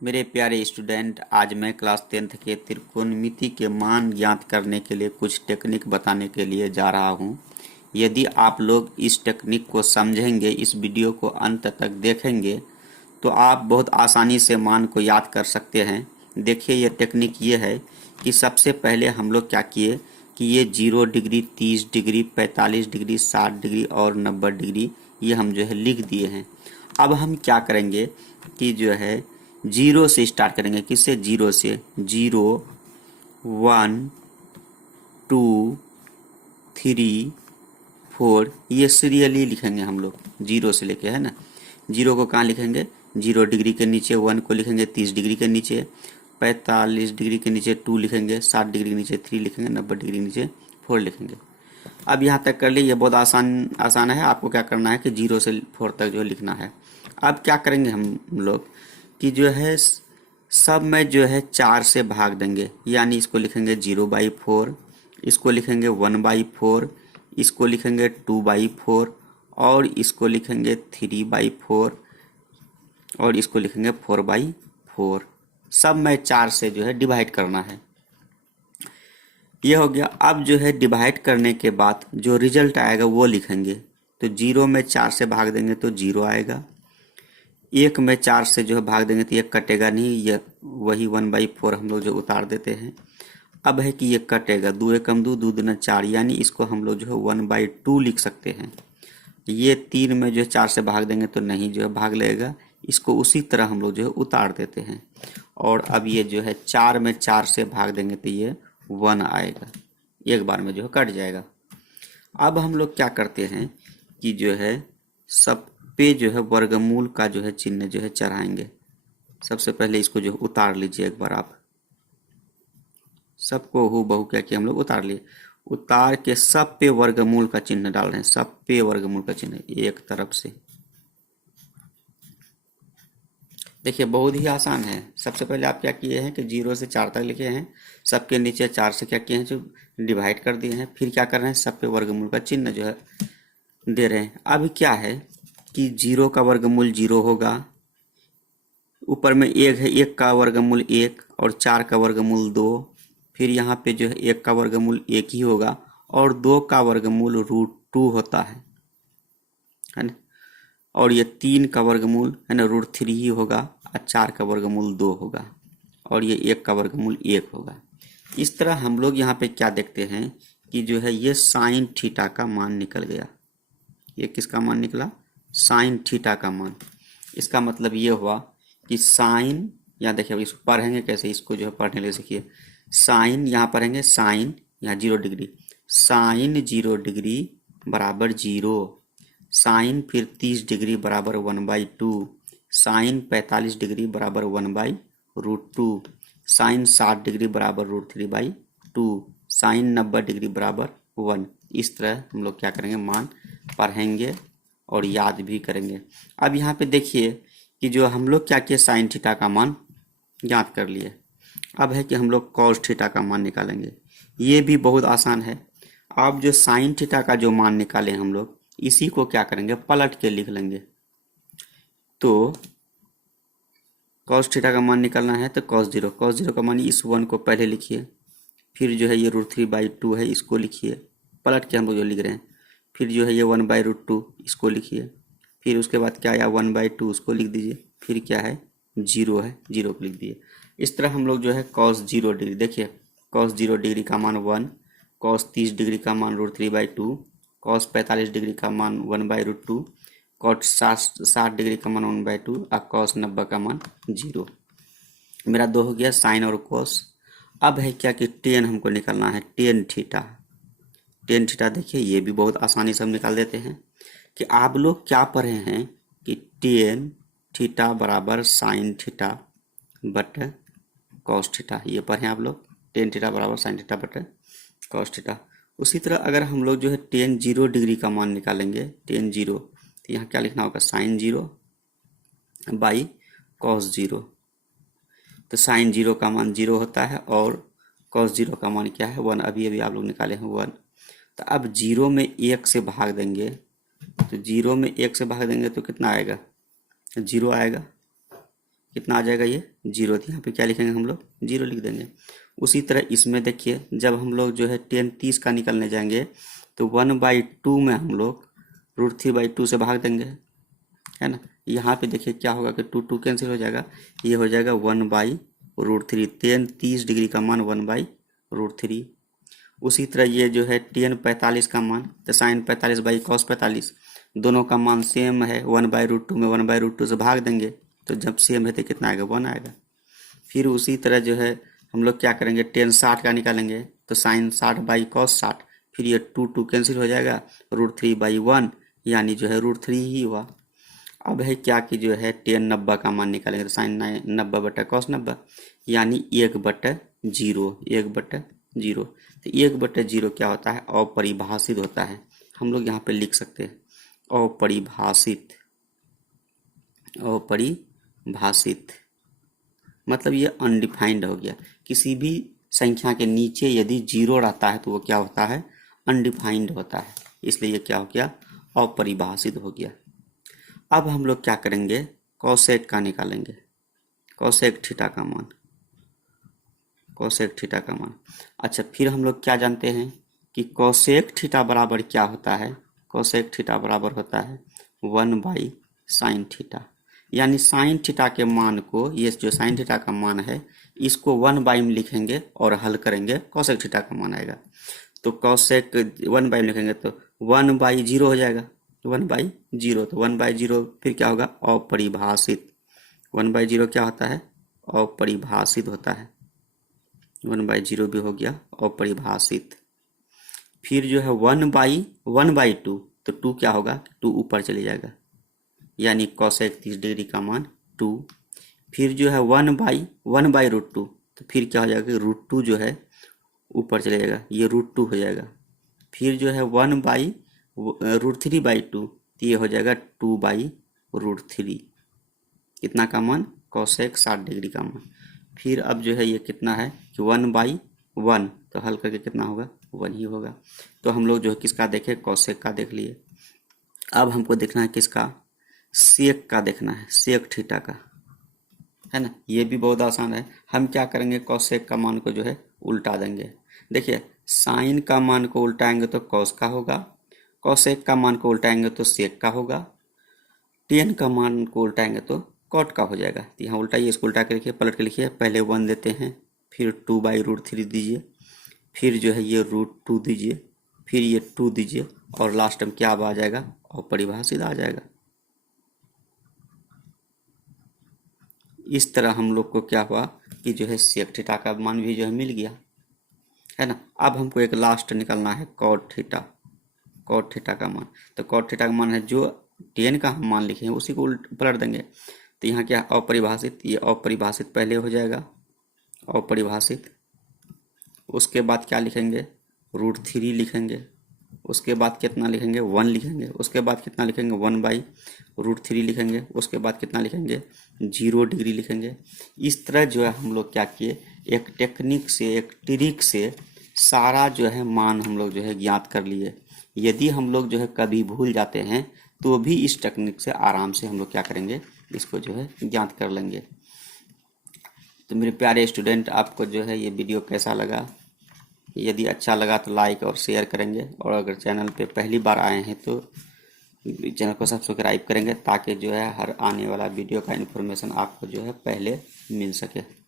मेरे प्यारे स्टूडेंट, आज मैं क्लास 10th के त्रिकोणमिति के मान ज्ञात करने के लिए कुछ टेक्निक बताने के लिए जा रहा हूँ। यदि आप लोग इस टेक्निक को समझेंगे, इस वीडियो को अंत तक देखेंगे, तो आप बहुत आसानी से मान को याद कर सकते हैं। देखिए, यह टेक्निक ये है कि सबसे पहले हम लोग क्या किए कि ये 0 डिग्री, 30 डिग्री, 45 डिग्री, 60 डिग्री और 90 डिग्री ये हम जो है लिख दिए हैं। अब हम क्या करेंगे कि जो है जीरो से स्टार्ट करेंगे। किससे? जीरो से। 0, 1, 2, 3, 4 ये सीरियली लिखेंगे हम लोग, जीरो से लेके, है ना। जीरो को कहाँ लिखेंगे? 0 डिग्री के नीचे 1 को लिखेंगे, 30 डिग्री के नीचे 45 डिग्री के नीचे 2 लिखेंगे, 60 डिग्री के नीचे 3 लिखेंगे, 90 डिग्री के नीचे 4 लिखेंगे। अब यहाँ तक कर लिए, ये बहुत आसान है। आपको क्या करना है कि 0 से 4 तक जो है लिखना है। अब क्या करेंगे हम लोग कि जो है सब में जो है 4 से भाग देंगे, यानी इसको लिखेंगे 0/4, इसको लिखेंगे 1/4, इसको लिखेंगे 2/4 और इसको लिखेंगे 3/4 और इसको लिखेंगे 4/4। सब में 4 से जो है डिवाइड करना है। ये हो गया। अब जो है डिवाइड करने के बाद जो रिजल्ट आएगा वो लिखेंगे। तो 0 में 4 से भाग देंगे तो 0 आएगा। 1 में 4 से जो है भाग देंगे तो ये कटेगा नहीं, ये वही 1/4 हम लोग जो उतार देते हैं। अब है कि ये कटेगा, 2 एकम 2, 2 दूना 4, यानी इसको हम लोग जो है 1/2 लिख सकते हैं। ये 3 में जो है 4 से भाग देंगे तो नहीं जो है भाग लेगा, इसको उसी तरह हम लोग जो है उतार देते हैं। और अब ये जो है 4 में 4 से भाग देंगे तो ये 1 आएगा, एक बार में जो है कट जाएगा। अब हम लोग क्या करते हैं कि जो है सब पे जो है वर्गमूल का जो है चिन्ह जो है चढ़ाएंगे। सबसे पहले इसको जो उतार लीजिए एक बार आप। सबको हूबहू क्या किया हम लोग, उतार लिए। उतार के सब पे वर्गमूल का चिन्ह डाल रहे हैं, सब पे वर्गमूल का चिन्ह एक तरफ से। देखिए, बहुत ही आसान है। सबसे पहले आप क्या किए हैं कि 0 से 4 तक लिखे हैं, सबके नीचे 4 से क्या किए हैं जो डिवाइड कर दिए हैं। फिर क्या कर रहे हैं, सब पे वर्गमूल का चिन्ह जो है दे रहे हैं। अब क्या है कि 0 का वर्गमूल 0 होगा, ऊपर में 1 है, 1 का वर्गमूल 1 और 4 का वर्गमूल 2। फिर यहाँ पे जो है 1 का वर्गमूल 1 ही होगा और 2 का वर्गमूल √2 होता है ना। और ये 3 का वर्गमूल है ना √3 ही होगा और 4 का वर्गमूल 2 होगा और ये 1 का वर्गमूल 1 होगा। इस तरह हम लोग यहाँ पे क्या देखते हैं कि जो है ये साइन थीटा का मान निकल गया। ये किसका मान निकला? साइन थीटा का मान। इसका मतलब ये हुआ कि साइन, यहाँ देखिए, अब इसको पढ़ेंगे कैसे, इसको जो है पढ़ने लगे सीखिए। साइन, यहाँ पढ़ेंगे साइन, यहाँ 0 डिग्री, साइन 0 डिग्री बराबर 0, साइन फिर 30 डिग्री बराबर 1/2, साइन 45 डिग्री बराबर 1/√2, साइन 60 डिग्री बराबर √3/2, साइन 90 डिग्री बराबर 1। इस तरह हम लोग क्या करेंगे, मान पढ़ेंगे और याद भी करेंगे। अब यहाँ पे देखिए कि जो हम लोग क्या किए, साइन थीटा का मान ज्ञात कर लिए। अब है कि हम लोग कॉस थीटा का मान निकालेंगे। ये भी बहुत आसान है। अब जो साइन थीटा का जो मान निकाले हम लोग, इसी को क्या करेंगे, पलट के लिख लेंगे। तो कॉस थीटा का मान निकालना है तो कॉस जीरो का मान, इस 1 को पहले लिखिए। फिर जो है ये √3/2 है, इसको लिखिए, पलट के हम लोग जो लिख रहे हैं। फिर जो है ये 1/√2 इसको लिखिए। फिर उसके बाद क्या आया, 1/2 उसको लिख दीजिए। फिर क्या है, 0 है, 0 को लिख दिए। इस तरह हम लोग जो है कॉस 0 डिग्री, देखिए कॉस 0 डिग्री का मान 1, कॉस 30 डिग्री का मान √3/2, कॉस 45 डिग्री का मान 1/√2, कॉस 60 डिग्री का मान 1/2 और कॉस 90 का मान 0। मेरा 2 हो गया साइन और कॉस। अब है क्या कि टेन हमको निकालना है, टेन थीटा। टेन थीटा देखिए, ये भी बहुत आसानी से हम निकाल देते हैं कि आप लोग क्या पढ़े हैं कि टेन थीटा बराबर sine theta but cos theta, ये पढ़े आप लोग। टेन थीटा बराबर sine theta but cos theta. उसी तरह अगर हम लोग जो है टेन 0 डिग्री का मान निकालेंगे, टेन 0, तो यहाँ क्या लिखना होगा, साइन 0 बाई कॉस 0। तो साइन 0 का मान 0 होता है और कॉस 0 का मान क्या है, 1। अभी अभी आप लोग निकाले हैं 1। तो अब 0 में 1 से भाग देंगे, तो 0 में 1 से भाग देंगे तो कितना आएगा, 0 आएगा। कितना आ जाएगा, ये 0। तो यहाँ पे क्या लिखेंगे हम लोग, 0 लिख देंगे। उसी तरह इसमें देखिए, जब हम लोग जो है 10 30 का निकलने जाएंगे तो 1/2 में हम लोग √3/2 से भाग देंगे, है ना। यहाँ पे देखिए क्या होगा कि 2 कैंसिल हो जाएगा, ये हो जाएगा 1/√3। 10 30 डिग्री का मान 1/√3। उसी तरह ये जो है tan 45 का मान, तो sin 45/cos 45, दोनों का मान सेम है, 1/√2 में 1/√2 से भाग देंगे, तो जब सेम है तो कितना आएगा, 1 आएगा। फिर उसी तरह जो है हम लोग क्या करेंगे, tan 60 का निकालेंगे तो sin 60/cos 60, फिर ये 2 कैंसिल हो जाएगा, √3/1 यानी जो है √3 ही हुआ। अब है क्या कि जो है tan 90 का मान निकालेंगे तो sin 90/cos 90 यानी 1/0, 1/0। तो 1/0 क्या होता है, अपरिभाषित होता है। हम लोग यहाँ पे लिख सकते हैं अपरिभाषित, अपरिभाषित मतलब ये अनडिफाइंड हो गया। किसी भी संख्या के नीचे यदि 0 रहता है तो वो क्या होता है, अनडिफाइंड होता है, इसलिए ये क्या हो गया, अपरिभाषित हो गया। अब हम लोग क्या करेंगे, कोसेक का निकालेंगे, कोसेक थीटा का मान, कोसेक थीटा का मान। अच्छा, फिर हम लोग क्या जानते हैं कि कोसेक थीटा बराबर क्या होता है, कोसेक थीटा बराबर होता है 1/sin थीटा। यानी साइन थीटा के मान को, ये जो साइन थीटा का मान है इसको 1/, में लिखेंगे और हल करेंगे, कोसेक थीटा का मान आएगा। तो कोसेक 1/, में लिखेंगे तो 1/0 हो जाएगा, 1/0। तो 1/0 फिर क्या होगा, अपरिभाषित। 1/0 क्या होता है, अपरिभाषित होता है। 1/0 भी हो गया अपरिभाषित। फिर जो है 1/2, तो 2 क्या होगा, 2 ऊपर चले जाएगा, यानी कोसेक 30 डिग्री का मान 2। फिर जो है 1/√2, तो फिर क्या हो जाएगा, √2 जो है ऊपर चले जाएगा, ये √2 हो जाएगा। फिर जो है 1/√3/2, तो ये हो जाएगा 2/√3, कितना का मान, कोसेक 60 डिग्री का मान। फिर अब जो है ये कितना है कि 1/1, तो हल करके कितना होगा, 1 ही होगा। तो हम लोग जो है किसका देखे, कोसेक का देख लिए। अब हमको देखना है किसका, सेक का देखना है, सेक थीटा का, है ना। ये भी बहुत आसान है। हम क्या करेंगे, कोसेक का मान को जो है उल्टा देंगे। देखिए, साइन का मान को उल्टाएंगे तो कॉस का होगा, कोसेक का मान को उल्टाएंगे तो सेक का होगा, टेन का मान को उल्टाएंगे तो कॉट का हो जाएगा। तो यहाँ उल्टाइए, इसको उल्टा के लिखिए, पलट के लिखिए। पहले 1 देते हैं, फिर 2/√3 दीजिए, फिर जो है ये √2 दीजिए, फिर ये 2 दीजिए, और लास्ट में क्या आ जाएगा, अपरिभाषित आ जाएगा। इस तरह हम लोग को क्या हुआ कि जो है सेक थीटा का मान भी जो है मिल गया, है ना। अब हमको एक लास्ट निकालना है कॉट थीटा, कॉट थीटा का मान। तो कॉट थीटा का मान है जो 10 का हम मान लिखे हैं उसी को पलट देंगे। तो यहाँ क्या, अपरिभाषित, ये अपरिभाषित पहले हो जाएगा, अपरिभाषित। उसके बाद क्या लिखेंगे, √3 लिखेंगे, उसके बाद कितना लिखेंगे, 1 लिखेंगे, उसके बाद कितना लिखेंगे, 1/√3 लिखेंगे, उसके बाद कितना लिखेंगे, 0 डिग्री लिखेंगे। इस तरह जो है हम लोग क्या किए, एक टेक्निक से, एक ट्रिक से सारा जो है मान हम लोग जो है ज्ञात कर लिए। यदि हम लोग जो है कभी भूल जाते हैं तो भी इस टेक्निक से आराम से हम लोग क्या करेंगे, इसको जो है ज्ञात कर लेंगे। तो मेरे प्यारे स्टूडेंट, आपको जो है ये वीडियो कैसा लगा, यदि अच्छा लगा तो लाइक और शेयर करेंगे, और अगर चैनल पे पहली बार आए हैं तो चैनल को सब्सक्राइब करेंगे, ताकि जो है हर आने वाला वीडियो का इन्फॉर्मेशन आपको जो है पहले मिल सके।